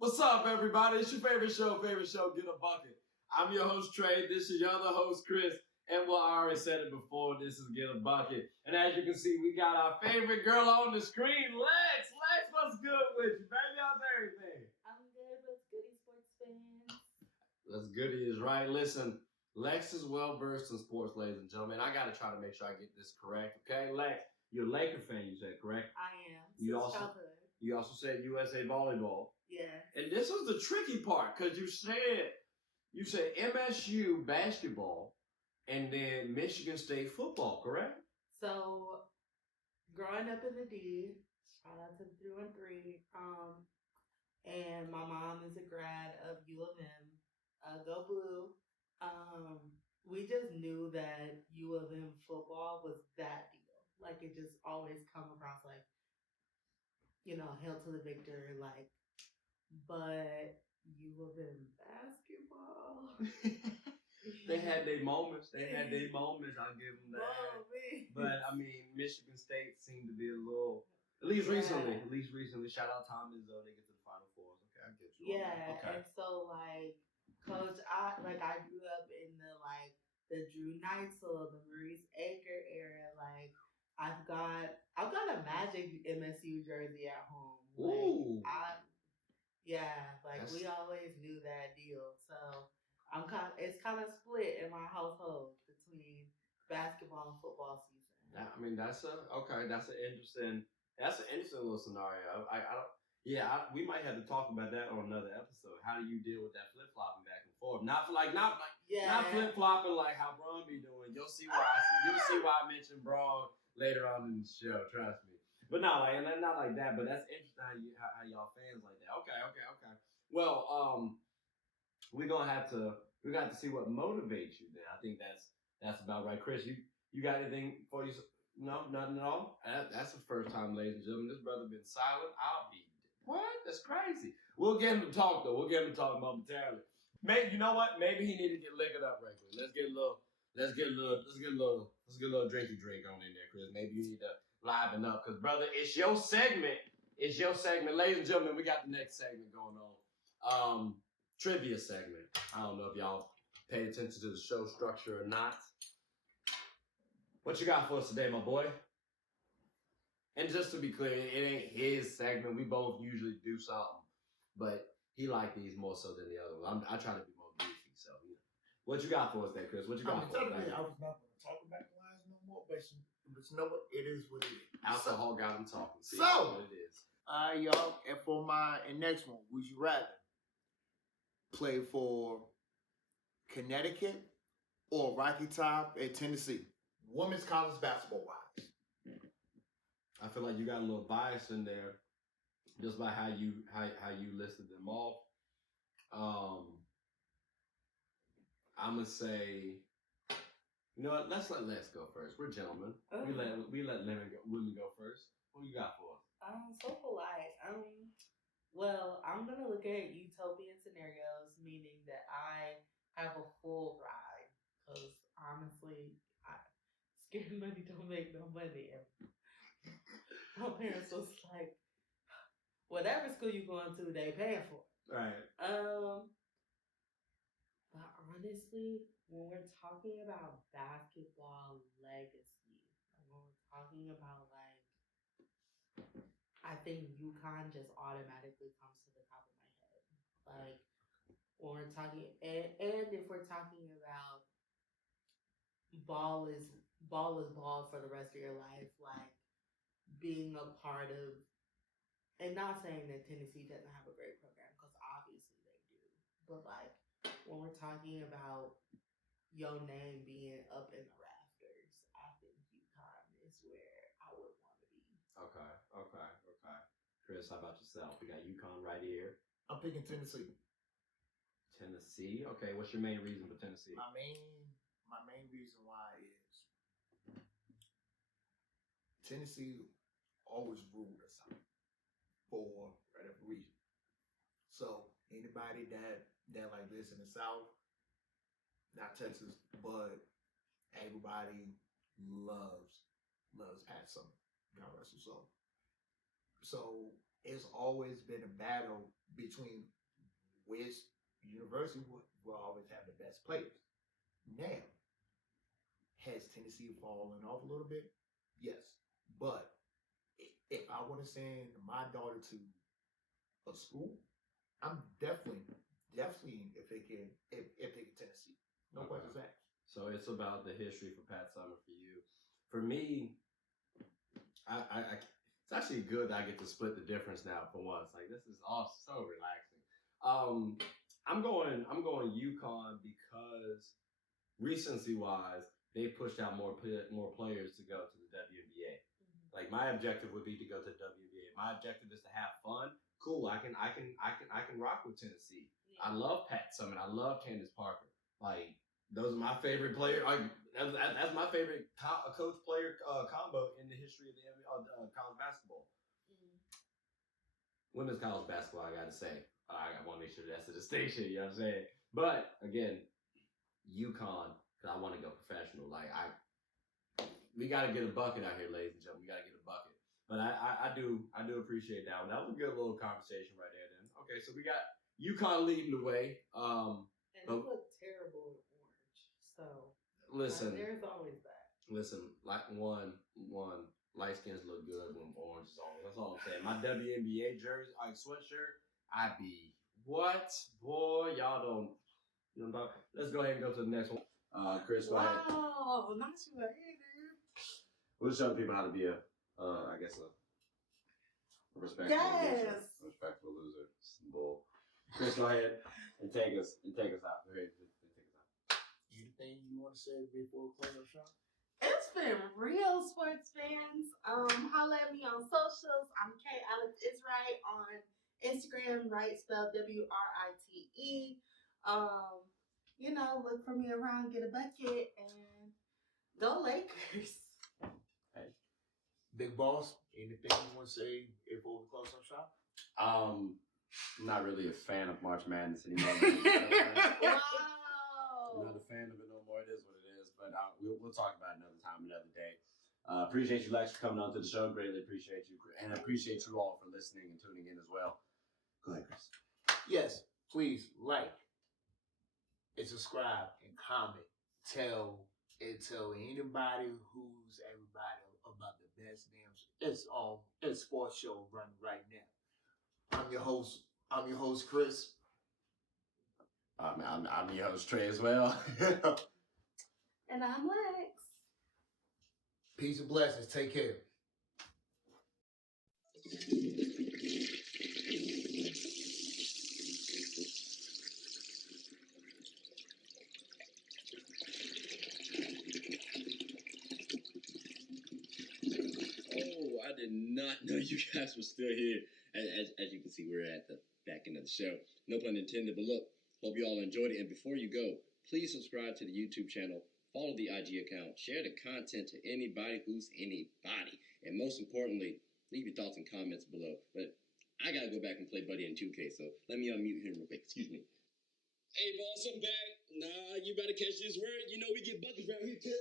What's up, everybody? It's your favorite show, Get a Bucket. I'm your host, Trey. This is your other host, Chris. And well, I already said it before, this is Get a Bucket. And as you can see, we got our favorite girl on the screen, Lex. Lex, what's good with you, baby? How's everything? I'm good. What's goody, sports fans? That's goody is right. Listen, Lex is well versed in sports, ladies and gentlemen. I got to try to make sure I get this correct, okay? Lex, you're a Laker fan, you said, correct? I am. You also said USA Volleyball. Yeah. And this was the tricky part because you said MSU basketball and then Michigan State football, correct? So, growing up in the D, shout out to the 313. And my mom is a grad of U of M. Go Blue. We just knew that U of M football was that deal. Like it just always come across like, hail to the victor, like. But U of M basketball. They had their moments. I'll give them that. Oh, but I mean, Michigan State seemed to be a little. At least recently. Shout out Tom Izzo. They get to the Final Fours. Okay, I get you. Yeah, okay. And so like, Coach, I grew up in the Drew Neitzel, the Maurice Aker era. Like, I've got a Magic MSU jersey at home. Ooh. We always knew that deal. So it's kind of split in my household between basketball and football season. I mean, that's an interesting little scenario. We might have to talk about that on another episode. How do you deal with that flip flopping back and forth? Not flip flopping like how Braun be doing. You'll see why I mentioned Braun later on in the show. Trust me. But not like that. But that's interesting how y'all fans like that. Okay. Well, we're gonna have to see what motivates you. Then I think that's about right. Chris, you got anything for you? No, nothing at all. That's the first time, ladies and gentlemen. This brother been silent. What? That's crazy. We'll get him to talk though. We'll get him to talk momentarily. Maybe you know what? Maybe he need to get liquored up right quick. Let's get a little drinky drink on in there, Chris. Maybe you need to liven up, because brother, it's your segment. Ladies and gentlemen. We got the next segment going on. Trivia segment. I don't know if y'all paid attention to the show structure or not. What you got for us today, my boy? And just to be clear, it ain't his segment. We both usually do something, but he like these more so than the other one. I try to be more goofy, so you know. What you got for us there, Chris? What you got for us? I was not going to talk about the lines no more, but you know what? It is what it is. Alcohol got him talking. See what it is. Y'all, and for my next one, would you rather play for Connecticut or Rocky Top at Tennessee? Women's college basketball wise. I feel like you got a little bias in there just by how you listed them off. I'm gonna say, you know what? Let's let Les go first. We're gentlemen. We let women go first. What you got for us? So polite. Well, I'm gonna look at utopian scenarios, meaning that I have a full ride. Because honestly, scared money don't make no money. My parents was like, whatever school you going to, they paying for. Right. But honestly, when we're talking about basketball legacy, when we're talking about I think UConn just automatically comes to the top of my head. Like when we're talking, and if we're talking about ball is ball for the rest of your life, like being a part of, and not saying that Tennessee doesn't have a great program, because obviously they do, but when we're talking about your name being up in the rafters, I think UConn is where I would want to be. Okay. Chris, how about yourself? We got UConn right here. I'm picking Tennessee. Tennessee? Okay, what's your main reason for Tennessee? My main reason why is Tennessee always ruled us out for whatever reason. So anybody that like this in the South, not Texas, but everybody loves Pat Summitt. God rest his soul. So it's always been a battle between which university will always have the best players. Now, has Tennessee fallen off a little bit? Yes. But if I want to send my daughter to a school, I'm definitely if they can Tennessee. No questions asked. So it's about the history for Pat Summer for you. For me, it's actually good that I get to split the difference now for once. Like this is all so relaxing. I'm going UConn because recency wise, they pushed out more players to go to the WNBA. Like my objective would be to go to the WNBA. My objective is to have fun. Cool, I can rock with Tennessee. Yeah. I love Pat Summitt. I love Candace Parker. Like those are my favorite players. Like that's my favorite coach player combo in the history of the college basketball. Women's college basketball, I gotta say, I want to make sure that's a distinction. You know what I'm saying? But again, UConn, because I want to go professional. Like we got to get a bucket out here, ladies and gentlemen. We got to get a bucket. But I do appreciate that one. That was a good little conversation right there. Then okay, so we got UConn leading the way. And they look terrible in orange. So listen, there's always that. Listen, like one light skins look good when orange is on. That's all I'm saying. My WNBA jersey, like sweatshirt, I be what? Boy, y'all don't. You know, let's go ahead and go to the next one. Chris, go ahead. Wow, not too bad, dude. We'll show people how to be a respectful loser. Respectful loser. Bull. Chris, go ahead and take us out. Go ahead and take us out. Anything you want to say before we close our show? It's been real, sports fans. Holla at me on socials. I'm K Alex Israel on Instagram, right? Spelled WRITE. Look for me around, get a bucket, and go Lakers. Hey, Big Boss, anything you want to say before we close our shop? I'm not really a fan of March Madness anymore. Wow. I'm not a fan of it no more. It is what it is, but we'll talk about it another time, another day. Appreciate you, Lex, for coming on to the show. Greatly appreciate you, and appreciate you all for listening and tuning in as well. Go ahead, Chris. Yes, please like and subscribe and comment. Tell anybody who's everybody about the best damn. It's sports show running right now. I'm your host, Chris. I'm your host, Trey, as well. And I'm Lex. Peace and blessings. Take care. I did not know you guys were still here. As you can see, we're at the back end of the show. No pun intended, but look, hope you all enjoyed it. And before you go, please subscribe to the YouTube channel, follow the IG account, share the content to anybody who's anybody. And most importantly, leave your thoughts and comments below. But I got to go back and play Buddy in 2K, so let me unmute him real quick. Excuse me. Hey, boss, I'm back. Nah, you better catch this word. You know we get buckets around here, kid.